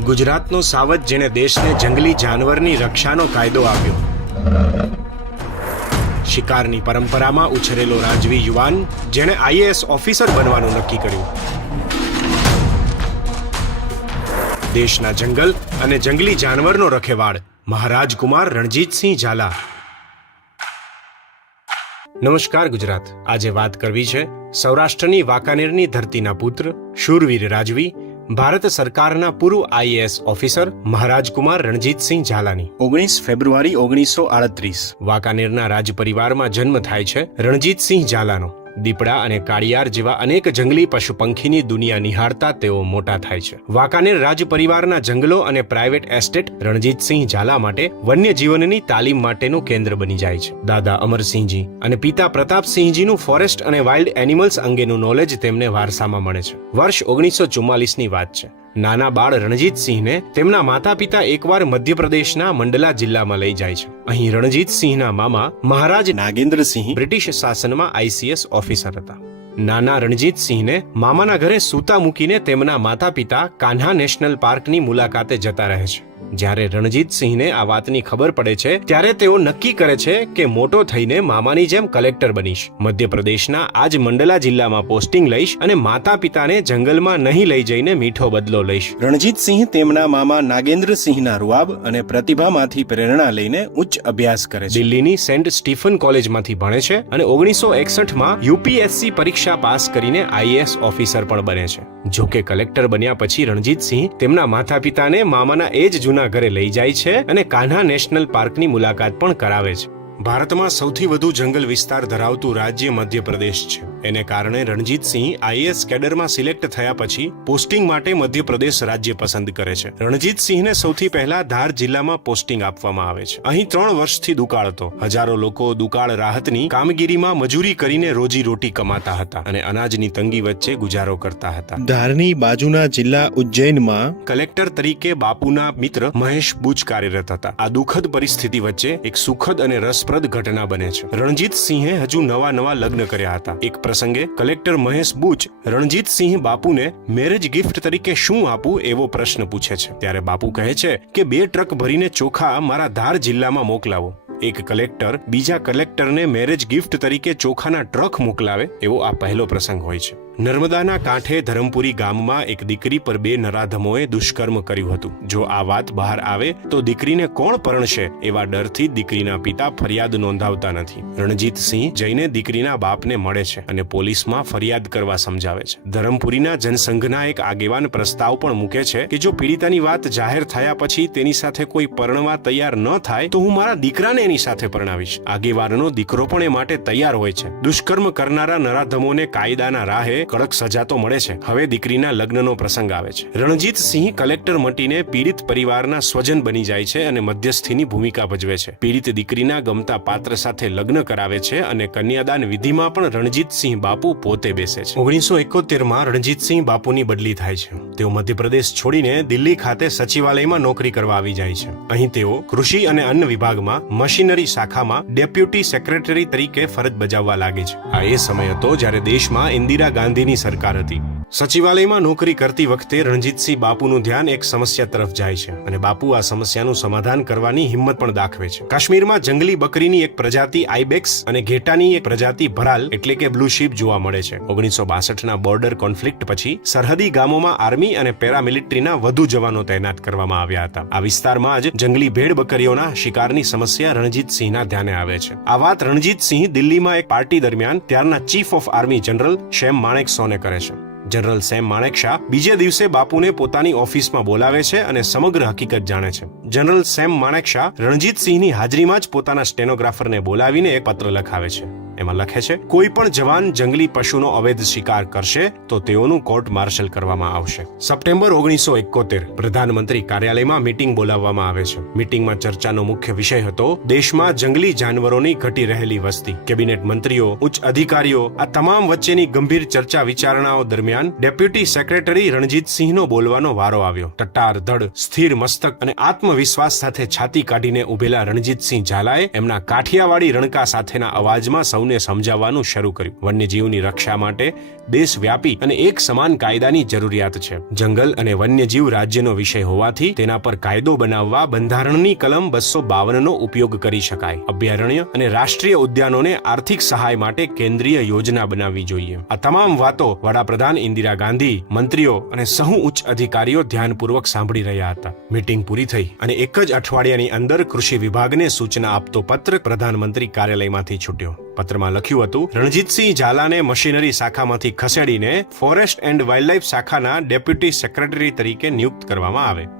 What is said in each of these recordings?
ગુજરાતનો સાવજ જેણે દેશને જંગલી જાનવરની રક્ષાનો કાયદો આપ્યો. શિકારની પરંપરામાં ઉછરેલો રાજવી યુવાન જેણે આઈએએસ ઓફિસર બનવાનું નક્કી કર્યું. દેશના જંગલ અને જંગલી જાનવરનો રખેવાળ મહારાજ કુમાર રણજીતસિંહ ઝાલા. નમસ્કાર ગુજરાત. આજે વાત કરવી છે સૌરાષ્ટ્રની વાંકાનેરની ધરતીના પુત્ર, શૂરવીર રાજવી ભારત સરકારના પૂર્વ આઈએએસ ઓફિસર મહારાજકુમાર રણજીતસિંહ ઝાલાની. ઓગણીસ ફેબ્રુઆરી ઓગણીસો આડત્રીસ. વાંકાનેરના રાજ પરિવારમાં જન્મ થાય છે રણજીતસિંહ ઝાલાનો. દીપડા અને કાળિયાર જેવા અનેક જંગલી પશુ પંખીની દુનિયા નિહાળતા તેઓ મોટા થાય છે. વાંકાનેર રાજ પરિવારના જંગલો અને પ્રાઇવેટ એસ્ટેટ રણજીતસિંહ ઝાલા માટે વન્ય જીવનની તાલીમ માટેનું કેન્દ્ર બની જાય છે. દાદા અમરસિંહજી અને પિતા પ્રતાપસિંહજીનું ફોરેસ્ટ અને વાઇલ્ડ એનિમલ્સ અંગેનું નોલેજ તેમને વારસામાં મળે છે. વર્ષ ઓગણીસો ચુમ્માલીસની વાત છે. નાના બાળ રણજીતસિંહને તેમના માતા પિતા એકવાર મધ્યપ્રદેશના મંડલા જિલ્લામાં લઈ જાય છે. અહીં રણજીતસિંહના મામા મહારાજ નાગેન્દ્રસિંહ બ્રિટિશ શાસનમાં આઈસીએસ ઓફિસર હતા. નાના રણજીતસિંહને મામાના ઘરે સૂતા મૂકીને તેમના માતા પિતા કાન્હા નેશનલ પાર્કની મુલાકાતે જતા રહે છે. જ્યારે રણજીતસિંહને આ વાતની ખબર પડે છે, ત્યારે તેઓ નક્કી કરે છે કે મોટો થઈને મામાની જેમ કલેક્ટર બનીશ. મધ્યપ્રદેશના આજ મંડલા જિલ્લામાં પોસ્ટિંગ લઈશ અને માતા પિતાને જંગલમાં નહીં લઈ જઈને મીઠો બદલો લઈશ. રણજીતસિંહ તેમના મામા નાગેન્દ્રસિંહના રૂઆબ અને પ્રતિભામાંથી પ્રેરણા લઈને ઉચ્ચ અભ્યાસ કરે છે. દિલ્હીની સેન્ટ સ્ટીફન કોલેજમાંથી ભણે છે અને ઓગણીસો એકસઠમાં યુપીએસસી પરીક્ષા પાસ કરીને આઈએએસ ઓફિસર પણ બને છે. જોકે કલેક્ટર બન્યા પછી રણજીતસિંહ તેમના માતા પિતાને મામાના એ જ જૂના ઘરે લઈ જાય છે અને કાન્હા નેશનલ પાર્કની મુલાકાત પણ કરાવે છે. ભારતમાં સૌથી વધુ જંગલ વિસ્તાર ધરાવતું રાજ્ય મધ્યપ્રદેશ છે. એને કારણે રણજીતસિંહ આઈએએસ કેડરમાં સિલેક્ટ થયા પછી પોસ્ટિંગ માટે મધ્યપ્રદેશ રાજ્ય પસંદ કરે છે. રણજીતસિંહને સૌથી પહેલા ધાર જિલ્લામાં પોસ્ટિંગ આપવામાં આવે છે. અહીં ત્રણ વર્ષથી દુકાળ હતો. હજારો લોકો દુકાળ રાહતની કામગીરીમાં મજૂરી કરીને રોજી રોટી કમાતા હતા અને અનાજની તંગી વચ્ચે ગુજારો કરતા હતા. ધારની બાજુના જિલ્લા ઉજ્જૈનમાં કલેક્ટર તરીકે બાપુના મિત્ર મહેશ બુચ કાર્યરત હતા. આ દુઃખદ પરિસ્થિતિ વચ્ચે એક સુખદ અને રસપ્રદ ઘટના બને છે. રણજીતસિંહે હજુ નવા નવા લગ્ન કર્યા હતા. એક પ્રસંગે કલેક્ટર મહેશ બુચ રણજીતસિંહ બાપુને મેરેજ ગિફ્ટ તરીકે શું આપું એવો પ્રશ્ન પૂછે છે. ત્યારે બાપુ કહે છે કે બે ટ્રક ભરીને ચોખા મારા ધાર જિલ્લામાં મોકલાવો. એક કલેક્ટર બીજા કલેક્ટરને મેરેજ ગિફ્ટ તરીકે ચોખાના ટ્રક મોકલાવે એવો આ પહેલો પ્રસંગ હોય છે. નર્મદાના કાંઠે ધરમપુરી ગામમાં એક દીકરી પર બે નરાધમોએ દુષ્કર્મ કર્યું હતું. જો આ વાત બહાર આવે, તો દીકરીને કોણ પરણશે? એવા ડરથી દીકરીના પિતા ફરિયાદ નોંધાવતા નથી. રણજીતસિંહ જઈને દીકરીના બાપને મળે છે અને પોલીસમાં ફરિયાદ કરવા સમજાવે છે. ધરમપુરીના જનસંઘના એક આગેવાન પ્રસ્તાવ પણ મૂકે છે કે જો પીડિતાની વાત જાહેર થયા પછી તેની સાથે કોઈ પરણવા તૈયાર ન થાય, તો હું મારા દીકરાને એની સાથે પરણાવીશ. આગેવાનનો દીકરો પણ એ માટે તૈયાર હોય છે. દુષ્કર્મ કરનારા નરાધમોને કાયદાના રાહે કડક સજા તો મળે છે. હવે દીકરીના લગ્નનો પ્રસંગ આવે છે. રણજીતસિંહ કલેક્ટર મટીને પીડિત પરિવારના સ્વજન બની જાય છે અને મધ્યસ્થીની ભૂમિકા ભજવે છે. પીડિત દીકરીના ગમતા પાત્ર સાથે લગ્ન કરાવે છે અને કન્યાદાન વિધિમાં પણ રણજીતસિંહ બાપુ પોતે બેસે છે. ઓગણીસો એકોતેરમાં રણજીતસિંહ બાપુની બદલી થાય છે. તેઓ મધ્યપ્રદેશ છોડીને દિલ્હી ખાતે સચિવાલયમાં નોકરી કરવા આવી જાય છે. અહીં તેઓ કૃષિ અને અન્ન વિભાગમાં મશીનરી શાખામાં ડેપ્યુટી સેક્રેટરી તરીકે ફરજ બજાવવા લાગે છે. આ એ સમય હતો જ્યારે દેશમાં ઇન્દિરા ગાંધીની સરકાર હતી. સચિવાલયમાં નોકરી કરતી વખતે રણજીતસિંહ બાપુનું ધ્યાન એક સમસ્યા તરફ જાય છે અને બાપુ આ સમસ્યાનું સમાધાન કરવાની હિંમત પણ દાખવે છે. કાશ્મીરમાં જંગલી બકરીની એક પ્રજાતિ આઈબેક્સ અને ઘેટાની એક પ્રજાતિ ભરાલ એટલે કે બ્લુ શીપ જોવા મળે છે. ઓગણીસો બાસઠના બોર્ડર કોન્ફ્લિક્ટ પછી સરહદી ગામોમાં આર્મી અને પેરામિલિટરીના વધુ જવાનો તૈનાત કરવામાં આવ્યા હતા. આ વિસ્તારમાં જ જંગલી ભેડ બકરીઓના શિકારની સમસ્યા રણજીતસિંહના ધ્યાને આવે છે. આ વાત રણજીતસિંહ દિલ્હીમાં એક પાર્ટી દરમિયાન ત્યારના chief of army general Sam માણેક સોને કરે છે. જનરલ સેમ માણેકશા બીજે દિવસે બાપુને પોતાની ઓફિસમાં બોલાવે છે અને સમગ્ર હકીકત જાણે છે. જનરલ સેમ માણેકશા રણજીતસિંહની હાજરીમાં જ પોતાના સ્ટેનોગ્રાફરને બોલાવીને એક પત્ર લખાવે છે. એમાં લખે છે, કોઈ પણ જવાન જંગલી પશુનો અવૈધ શિકાર કરશે, તો તેઓનું કોર્ટ માર્શલ કરવામાં આવશે. સપ્ટેમ્બર ઓગણીસો એકોતેર, પ્રધાનમંત્રી કાર્યાલયમાં મીટિંગ બોલાવવામાં આવે છે. મીટિંગમાં ચર્ચાનો મુખ્ય વિષય હતો, દેશમાં જંગલી જાનવરોની ઘટી રહેલી વસ્તી. કેબિનેટ મંત્રીઓ, ઉચ્ચ અધિકારીઓ, આ તમામ વચ્ચેની ગંભીર ચર્ચા વિચારણાઓ દરમિયાન ડેપ્યુટી સેક્રેટરી રણજીતસિંહનો બોલવાનો વારો આવ્યો. ટટ્ટાર ધડ, સ્થિર મસ્તક અને આત્મવિશ્વાસ સાથે છાતી કાઢીને ઉભેલા રણજીતસિંહ ઝાલાએ એમના કાઠિયાવાડી રણકા સાથેના અવાજમાં સૌને સમજાવવાનું શરૂ કર્યું. વન્યજીવની રક્ષા માટે દેશવ્યાપી અને એક સમાન કાયદાની જરૂરિયાત છે. જંગલ અને વન્યજીવ રાજ્યનો વિષય હોવાથી તેના પર કાયદો બનાવવા બંધારણની કલમ બસો બાવનનો ઉપયોગ કરી શકાય. અભયારણ્ય અને રાષ્ટ્રીય ઉદ્યાનોને આર્થિક સહાય માટે કેન્દ્રીય યોજના બનાવવી જોઈએ. આ તમામ વાતો વડાપ્રધાન ઇન્દિરા ગાંધી, મંત્રીઓ અને સહુ ઉચ્ચ અધિકારીઓ ધ્યાનપૂર્વક સાંભળી રહ્યા હતા. મીટિંગ પૂરી થઈ અને એક જ અઠવાડિયાની અંદર કૃષિ વિભાગને સૂચના આપતો પત્ર પ્રધાનમંત્રી કાર્યાલયમાંથી છૂટ્યો. પત્રમાં લખ્યું હતું, રણજીતસિંહ ઝાલાને મશીનરી શાખામાંથી ખસેડીને ફોરેસ્ટ એન્ડ વાઇલ્ડલાઇફ શાખાના ડેપ્યુટી સેક્રેટરી તરીકે નિયુક્ત કરવામાં આવે.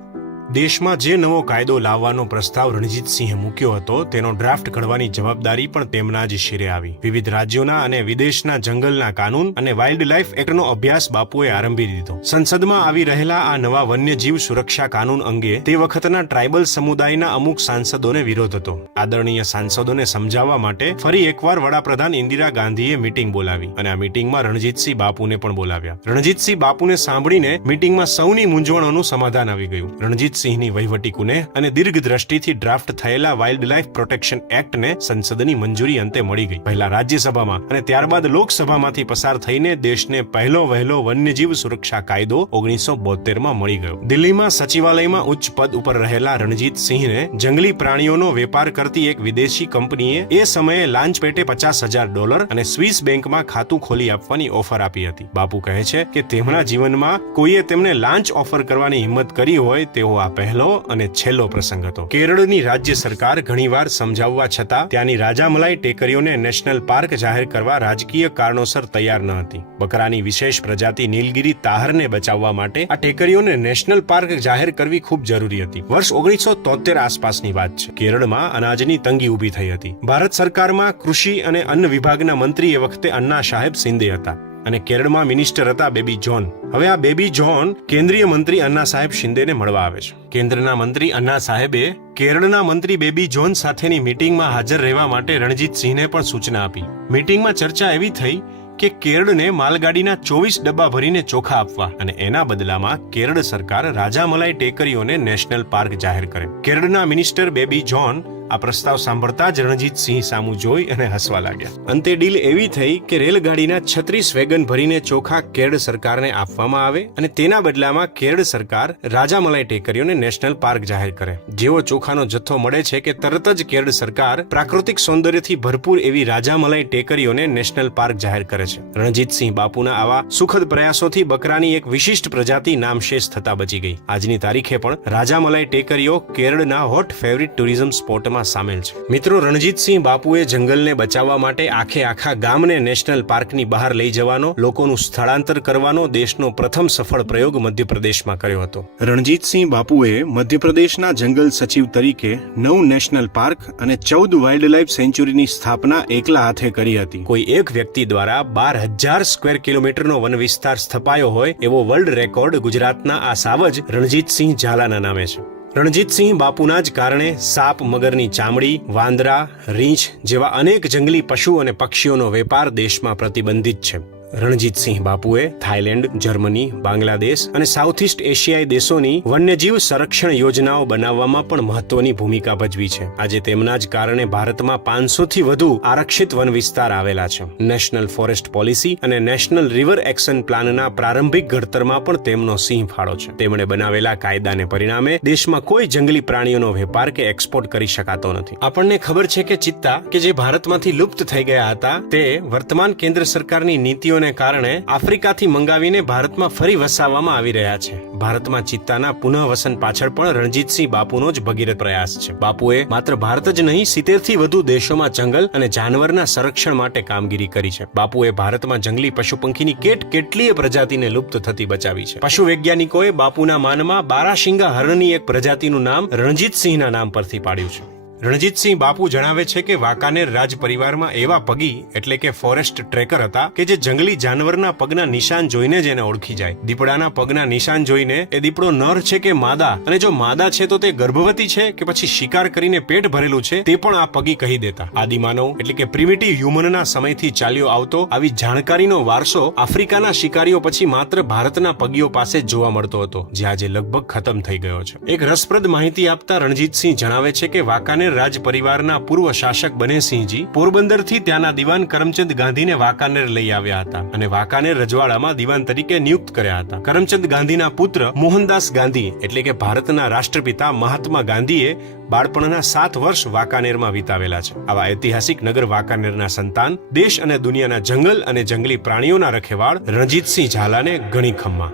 દેશમાં જે નવો કાયદો લાવવાનો પ્રસ્તાવ રણજીતસિંહે મૂક્યો હતો, તેનો ડ્રાફ્ટ ઘડવાની જવાબદારી પણ તેમના જ શિરે આવી. વિવિધ રાજ્યોના અને વિદેશના જંગલના કાનૂન અને વાઇલ્ડ લાઇફ એક્ટનો અભ્યાસ બાપુએ આરંભી દીધો. સંસદમાં આવી રહેલા આ નવા વન્યજીવ સુરક્ષા કાનૂન અંગે તે વખતના ટ્રાઇબલ સમુદાયના અમુક સાંસદોને વિરોધ હતો. આદરણીય સાંસદોને સમજાવવા માટે ફરી એકવાર વડાપ્રધાન ઇન્દિરા ગાંધીએ મીટિંગ બોલાવી અને આ મીટિંગમાં રણજીતસિંહ બાપુને પણ બોલાવ્યા. રણજીતસિંહ બાપુને સાંભળીને મીટિંગમાં સૌની મૂંઝવણોનું સમાધાન આવી ગયું. રણજીતસિંહની વહીવટી કુને અને દીર્ઘ દ્રષ્ટિથી ડ્રાફ્ટ થયેલા વાઇલ્ડ લાઇફ પ્રોટેક્શન એક્ટને સંસદની મંજૂરી અંતે મળી ગઈ. પહેલા રાજ્યસભામાં અને ત્યારબાદ લોકસભામાંથી પસાર થઈને દેશને પહેલો વહેલો વન્યજીવ સુરક્ષા કાયદો ઓગણીસો બોતેરમાં મળી ગયો. દિલ્હીમાં સચિવાલયમાં ઉચ્ચ પદ ઉપર રહેલા રણજીતસિંહને જંગલી પ્રાણીઓનો વેપાર કરતી એક વિદેશી કંપનીએ એ સમયે લાંચ પેટે પચાસ હજાર ડોલર અને સ્વિસ બેંકમાં ખાતું ખોલી આપવાની ઓફર આપી હતી. બાપુ કહે છે કે તેમના જીવનમાં કોઈએ તેમને લાંચ ઓફર કરવાની હિંમત કરી હોય તેવો આ પહેલો અને છેલ્લો પ્રસંગ હતો. કેરળની રાજ્ય સરકાર ઘણીવાર સમજાવવા છતાં ત્યાંની રાજામલાઈ ટેકરીઓને નેશનલ પાર્ક જાહેર કરવા રાજકીય કારણોસર તૈયાર ન હતી. બકરાની વિશેષ પ્રજાતિ નીલગિરી તાહરને બચાવવા માટે આ ટેકરીઓને નેશનલ પાર્ક જાહેર કરવી ખૂબ જરૂરી હતી. વર્ષ ઓગણીસો તોતેર આસપાસની વાત છે. કેરળમાં અનાજની તંગી ઊભી થઈ હતી. ભારત સરકારમાં કૃષિ અને અન્ન વિભાગના મંત્રી એ વખતે અન્ના સાહેબ શિંદે હતા. અને કેરળમાં મિનિસ્ટર હતા બેબી જોન હવે આ બેબી જોન કેન્દ્રીય મંત્રી અન્ના સાહેબ શિંદેને મળવા આવે છે. કેન્દ્રના મંત્રી અન્ના સાહેબે કેરળના મંત્રી બેબી જોન સાથેની મિટિંગમાં હાજર રહેવા માટે રણજીતસિંહને પણ સૂચના આપી. મિટિંગમાં ચર્ચા એવી થઈ કે કેરળને માલગાડીના ચોવીસ ડબ્બા ભરીને ચોખા આપવા અને એના બદલામાં કેરળ સરકાર રાજામલાઈ ટેકરીઓને નેશનલ પાર્ક જાહેર કરે. કેરળના મિનિસ્ટર બેબી જોન આ પ્રસ્તાવ સાંભળતા જ રણજીતસિંહ સામું જોઈ અને હસવા લાગ્યા. અંતે ડીલ એવી થઈ કે રેલગાડીના છત્રીસ વેગન ભરીને ચોખા કેરળ સરકારને આપવામાં આવે અને તેના બદલામાં કેરળ સરકાર રાજામલાઈ ટેકરીઓને નેશનલ પાર્ક જાહેર કરે. જેવો ચોખાનો જથ્થો મળે છે કે તરત જ કેરળ સરકાર પ્રાકૃતિક સૌંદર્યથી ભરપૂર એવી રાજામલાઈ ટેકરીઓને નેશનલ પાર્ક જાહેર કરે છે. રણજીતસિંહ બાપુના આવા સુખદ પ્રયાસોથી બકરાની એક વિશિષ્ટ પ્રજાતિ નામશેષ થતા બચી ગઈ. આજની તારીખે પણ રાજામલાઈ ટેકરીઓ કેરળના હોટ ફેવરિટ ટુરિઝમ સ્પોટમાં સામેલ છે. મિત્રો રણજીતસિંહ બાપુએ જંગલને બચાવવા માટે આખે આખા ગામને નેશનલ પાર્કની બહાર લઈ જવાનો લોકોનું સ્થળાંતર કરવાનો દેશનો પ્રથમ સફળ પ્રયોગ મધ્યપ્રદેશમાં કર્યો હતો. રણજીતસિંહ બાપુએ મધ્યપ્રદેશના જંગલ સચિવ તરીકે નવ નેશનલ પાર્ક અને ચૌદ વાઇલ્ડ લાઇફ સેન્ચુરીની સ્થાપના એકલા હાથે કરી હતી. કોઈ એક વ્યક્તિ દ્વારા બાર હજાર સ્ક્વેર કિલોમીટરનો વન વિસ્તાર સ્થપાયો હોય એવો વર્લ્ડ રેકોર્ડ ગુજરાતના આ સાવજ રણજીતસિંહ ઝાલાના નામે છે. રણજીતસિંહ બાપુના જ કારણે સાપ મગરની ચામડી, વાંદરા, રીંછ જેવા અનેક જંગલી પશુ અને પક્ષીઓનો વેપાર દેશમાં પ્રતિબંધિત છે. રણજીતસિંહ બાપુએ થાઇલેન્ડ, જર્મની, બાંગ્લાદેશ અને સાઉથ ઇસ્ટ એશિયાઈ દેશોની વન્યજીવ સંરક્ષણ યોજનાઓ બનાવવામાં પણ મહત્વની ભૂમિકા ભજવી છે. આજે તેમના જ કારણે ભારતમાં પાંચસો થી વધુ આરક્ષિત વન વિસ્તાર આવેલા છે. નેશનલ ફોરેસ્ટ પોલિસી અને નેશનલ રિવર એક્શન પ્લાનના પ્રારંભિક ઘડતરમાં પણ તેમનો સિંહ ફાળો છે. તેમણે બનાવેલા કાયદાને પરિણામે દેશમાં કોઈ જંગલી પ્રાણીઓનો વેપાર કે એક્સપોર્ટ કરી શકાતો નથી. આપણને ખબર છે કે ચિત્તા કે જે ભારતમાંથી લુપ્ત થઈ ગયા હતા તે વર્તમાન કેન્દ્ર સરકારની નીતિઓને કારણે આફ્રિકાથી મંગાવીને ભારતમાં ફરી વસાવવામાં આવી રહ્યા છે. ભારતમાં ચિત્તાના પુનઃવસન પાછળ પણ રણજીતસિંહ બાપુનો જ ભગીરથ પ્રયાસ છે. બાપુએ માત્ર ભારત જ નહીં, સિત્તેરથી વધુ દેશોમાં જંગલ અને જાનવરના સંરક્ષણ માટે કામગીરી કરી છે. બાપુએ ભારતમાં જંગલી પશુ પંખીની કેટ કેટલીય પ્રજાતિને લુપ્ત થતી બચાવી છે. પશુ વૈજ્ઞાનિકોએ બાપુના માનમાં બારાશિંગા હરણની એક પ્રજાતિનું નામ રણજીતસિંહના નામ પરથી પાડ્યું છે. રણજીતસિંહ બાપુ જણાવે છે કે વાંકાનેર રાજ પરિવારમાં એવા પગી, એટલે કે ફોરેસ્ટ ટ્રેકર હતા, કે જે જંગલી જાનવરના પગના નિશાન જોઈને જ એને ઓળખી જાય. દીપડાના પગના નિશાન જોઈને એ દીપડો નર છે કે માદા, અને જો માદા છે તો તે ગર્ભવતી છે કે પછી શિકાર કરીને પેટ ભરેલું છે, તે પણ આ પગી કહી દેતા. આદિમાનવ, એટલે કે પ્રિમિટિવ હ્યુમનના સમયથી ચાલ્યો આવતો, આવી જાણકારીનો વારસો આફ્રિકાના શિકારીઓ પછી માત્ર ભારતના પગીઓ પાસે જ જોવા મળતો હતો, જે આજે લગભગ ખતમ થઈ ગયો છે. એક રસપ્રદ માહિતી આપતા રણજીતસિંહ જણાવે છે કે વાંકાનેર વાંકાનેર રાજ પરિવારના પૂર્વ શાસક બનેસિંહજી પોરબંદરથી ત્યાંના દિવાન કરમચંદ ગાંધીને વાંકાનેર લઈ આવ્યા હતા અને વાંકાનેર રજવાડામાં દિવાન તરીકે નિયુક્ત કર્યા હતા. કરમચંદ ગાંધીના પુત્ર મોહનદાસ ગાંધી એટલે કે ભારતના રાષ્ટ્રપિતા મહાત્મા ગાંધીએ બાળપણના સાત વર્ષ વાંકાનેરમાં વિતાવેલા છે. આવા ઐતિહાસિક નગર વાંકાનેરના સંતાન, દેશ અને દુનિયાના જંગલ અને જંગલી પ્રાણીઓના રખેવાળ રણજીતસિંહ ઝાલાને ઘણી ખમ્મા.